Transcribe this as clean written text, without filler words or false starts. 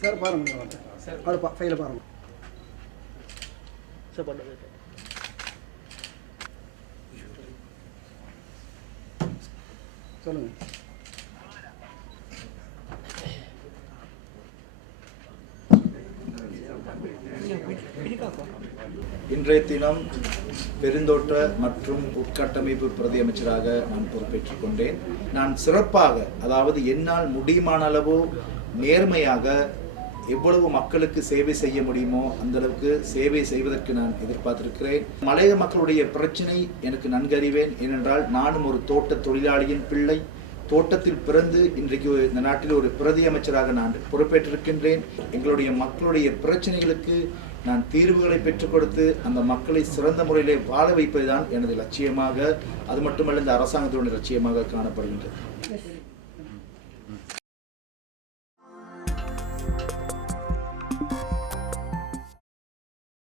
Sir பாருங்க sir அது ஃபைலை பாருங்க சார் பண்ணுங்க சொல்லுங்கள். இன்றைய தினம் பெருந்தோட்ட மற்றும் உட்கட்டமைப்பு பிரதி அமைச்சராக நான் பொறுப்பேற்றுக் கொண்டேன். நான் சிறப்பாக, அதாவது என்னால் முடியுமான அளவு நேர்மையாக எவ்வளவு மக்களுக்கு சேவை செய்ய முடியுமோ அந்த அளவுக்கு சேவை செய்வதற்கு நான் எதிர்பார்த்திருக்கிறேன். மலைய மக்களுடைய பிரச்சனை எனக்கு நன்கறிவேன். ஏனென்றால் நானும் ஒரு தோட்ட தொழிலாளியின் பிள்ளை. தோட்டத்தில் பிறந்து இன்றைக்கு இந்த நாட்டில் ஒரு பிரதி அமைச்சராக நான் பொறுப்பேற்றிருக்கின்றேன். எங்களுடைய மக்களுடைய பிரச்சனைகளுக்கு நான் தீர்வுகளை பெற்றுக் கொடுத்து அந்த மக்களை சிறந்த முறையிலே வாழ வைப்பதுதான் எனது லட்சியமாக, அது மட்டுமல்ல இந்த அரசாங்கத்தினுடைய லட்சியமாக காணப்படுகின்றது.